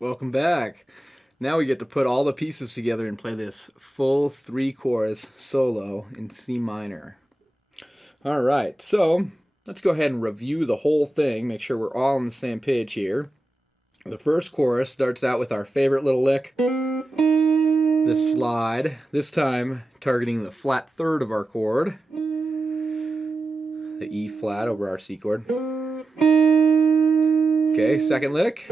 Welcome back. Now we get to put all the pieces together and play this full 3-chorus solo in C minor. All right, so let's go ahead and review the whole thing, make sure we're all on the same page here. The first chorus starts out with our favorite little lick, this slide, this time targeting the flat third of our chord, the E flat over our C chord. Okay, second lick.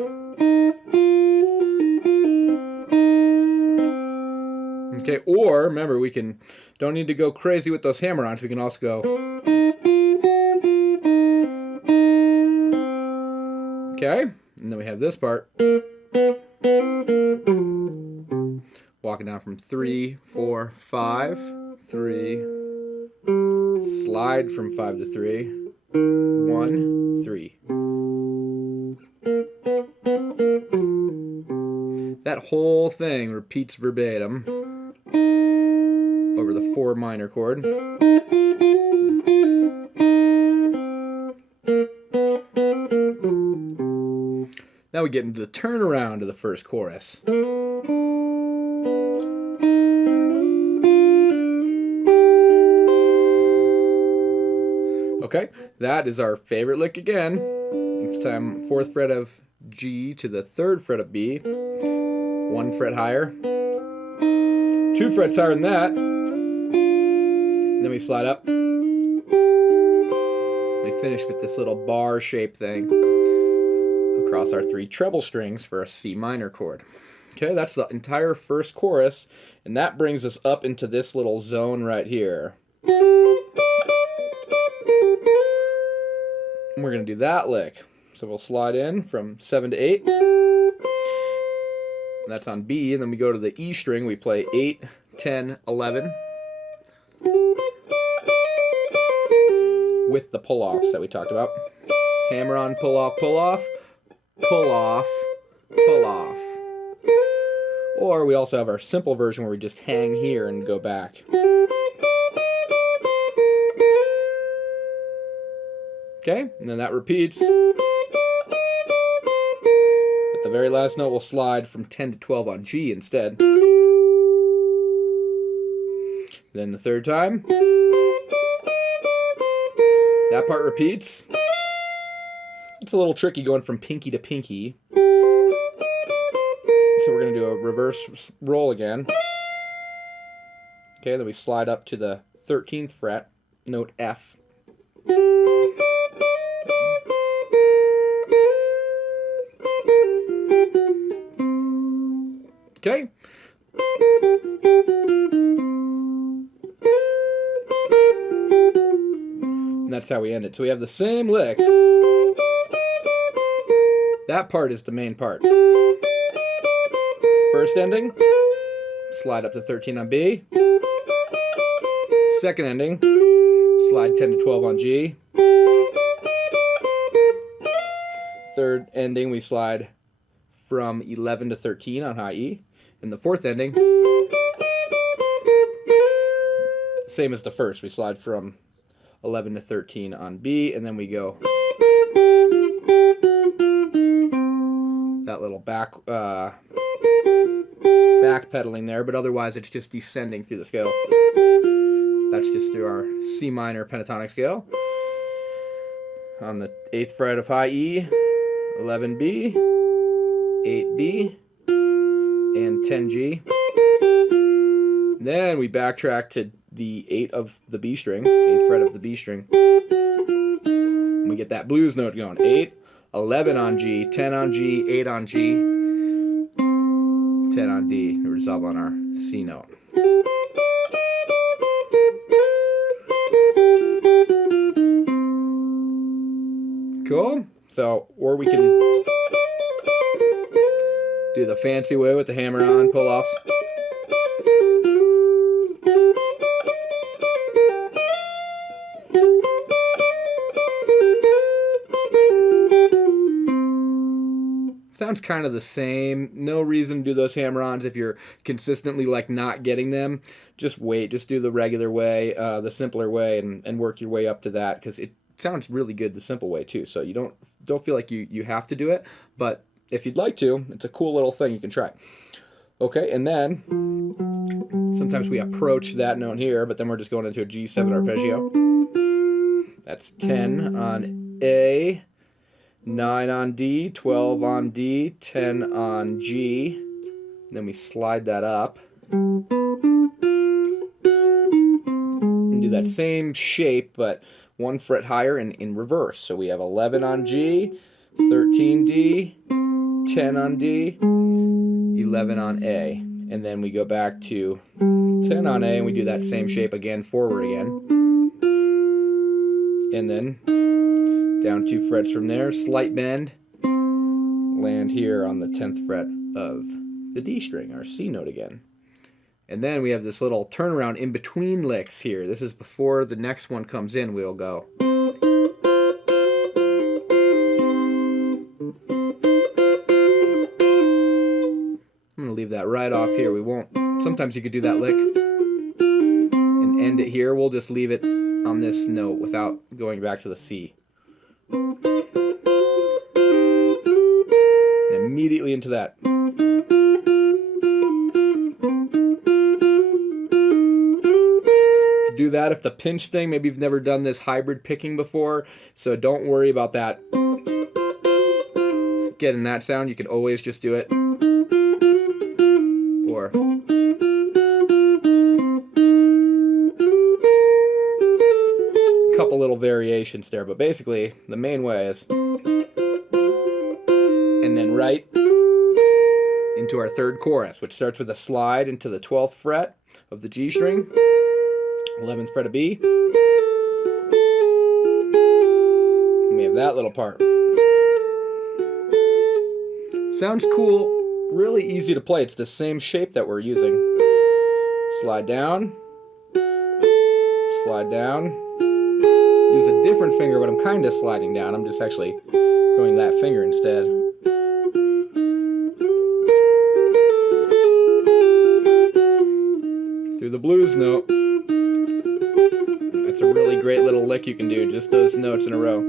Okay, or remember, don't need to go crazy with those hammer-ons. We can also go. Okay, and then we have this part. Walking down from 3, 4, 5, 3. Slide from 5 to 3. 1, 3. That whole thing repeats verbatim over the 4 minor chord. Now we get into the turnaround of the first chorus. Okay, that is our favorite lick again. This time 4th fret of G to the 3rd fret of B. 1 fret higher. 2 frets higher than that. And then we slide up. We finish with this little bar shape thing across our 3 treble strings for a C minor chord. Okay, that's the entire first chorus, and that brings us up into this little zone right here. And we're going to do that lick. So we'll slide in from 7 to 8. And that's on B, and then we go to the E string. We play 8, 10, 11 with the pull-offs that we talked about. Hammer on, pull off, pull off, pull off, pull off. Or we also have our simple version where we just hang here and go back. Okay, and then that repeats. The very last note will slide from 10 to 12 on G instead. Then the third time, that part repeats. It's a little tricky going from pinky to pinky. So we're going to do a reverse roll again. Okay, then we slide up to the 13th fret, note F. Okay. And that's how we end it. So we have the same lick. That part is the main part. First ending, slide up to 13 on B. Second ending, slide 10 to 12 on G. Third ending, we slide from 11 to 13 on high E. And the fourth ending, same as the first. We slide from 11 to 13 on B, and then we go that little backpedaling there, but otherwise it's just descending through the scale. That's just through our C minor pentatonic scale. On the 8th fret of high E, 11B, 8B, and 10G. Then we backtrack to the 8 of the B string, 8th fret of the B string. And we get that blues note going. 8, 11 on G, 10 on G, 8 on G, 10 on D. We resolve on our C note. Cool. So, or we can do the fancy way with the hammer on pull-offs. sounds kind of the same. No reason to do those hammer-ons if you're consistently like not getting them. Just wait. Just do the regular way, the simpler way, and work your way up to that, because it sounds really good the simple way too. So you don't feel like you have to do it, but if you'd like to, it's a cool little thing you can try. Okay, and then sometimes we approach that note here, but then we're just going into a G7 arpeggio. That's 10 on A, 9 on D, 12 on D, 10 on G. Then we slide that up. And do that same shape, but 1 fret higher and in reverse. So we have 11 on G, 13 D, 10 on D, 11 on A. And then we go back to 10 on A and we do that same shape again, forward again. And then down 2 frets from there, slight bend, land here on the 10th fret of the D string, our C note again. And then we have this little turnaround in between licks here. This is before the next one comes in. We'll go. I'm going to leave that right off here. We won't. Sometimes you could do that lick and end it here. We'll just leave it on this note without going back to the C. And immediately into that. Do that if the pinch thing, maybe you've never done this hybrid picking before, so don't worry about that. Getting that sound, you can always just do it. Or a couple little variations there, but basically the main way is, and then right into our third chorus, which starts with a slide into the 12th fret of the G string, 11th fret of B, and we have that little part. Sounds cool, really easy to play. It's the same shape that we're using. Slide down, slide down. Use a different finger, but I'm kind of sliding down. I'm just actually going that finger instead. Through the blues note. That's a really great little lick you can do, just those notes in a row.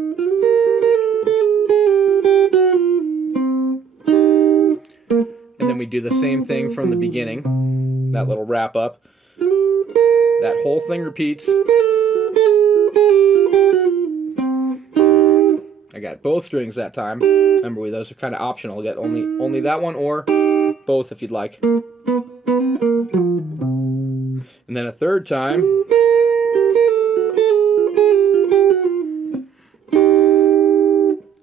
And then we do the same thing from the beginning, that little wrap up. That whole thing repeats. I got both strings that time. Remember, those are kind of optional. You get only that one or both if you'd like. And then a third time.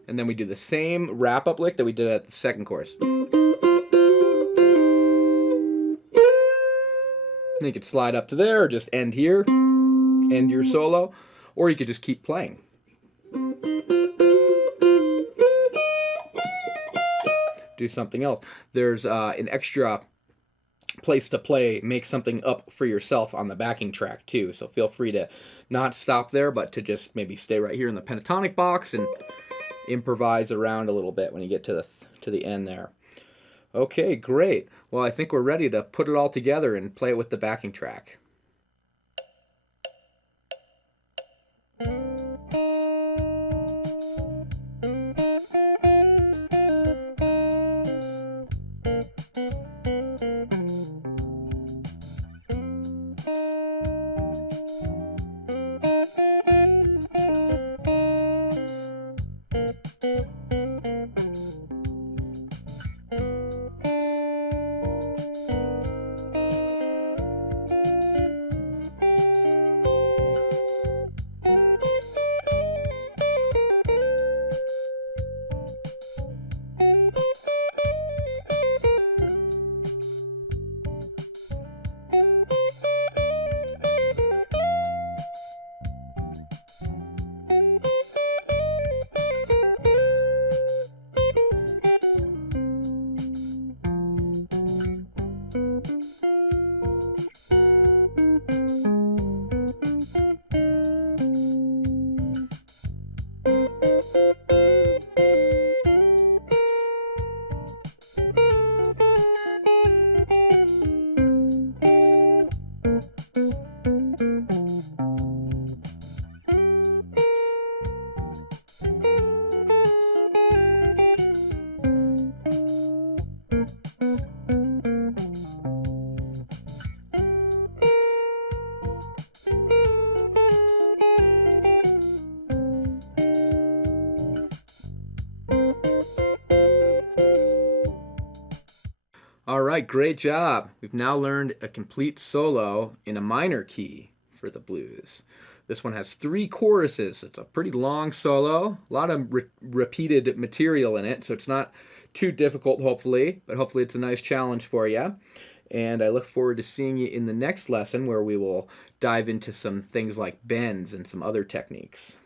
And then we do the same wrap-up lick that we did at the second chorus. And you could slide up to there, or just end here, end your solo, or you could just keep playing. Do something else. There's an extra place to play, make something up for yourself on the backing track too, so feel free to not stop there, but to just maybe stay right here in the pentatonic box and improvise around a little bit when you get to the end there. Okay, great. Well, I think we're ready to put it all together and play it with the backing track. All right, great job. We've now learned a complete solo in a minor key for the blues. This one has 3 choruses. It's a pretty long solo, a lot of repeated material in it, so it's not too difficult, hopefully, but hopefully it's a nice challenge for you. And I look forward to seeing you in the next lesson where we will dive into some things like bends and some other techniques.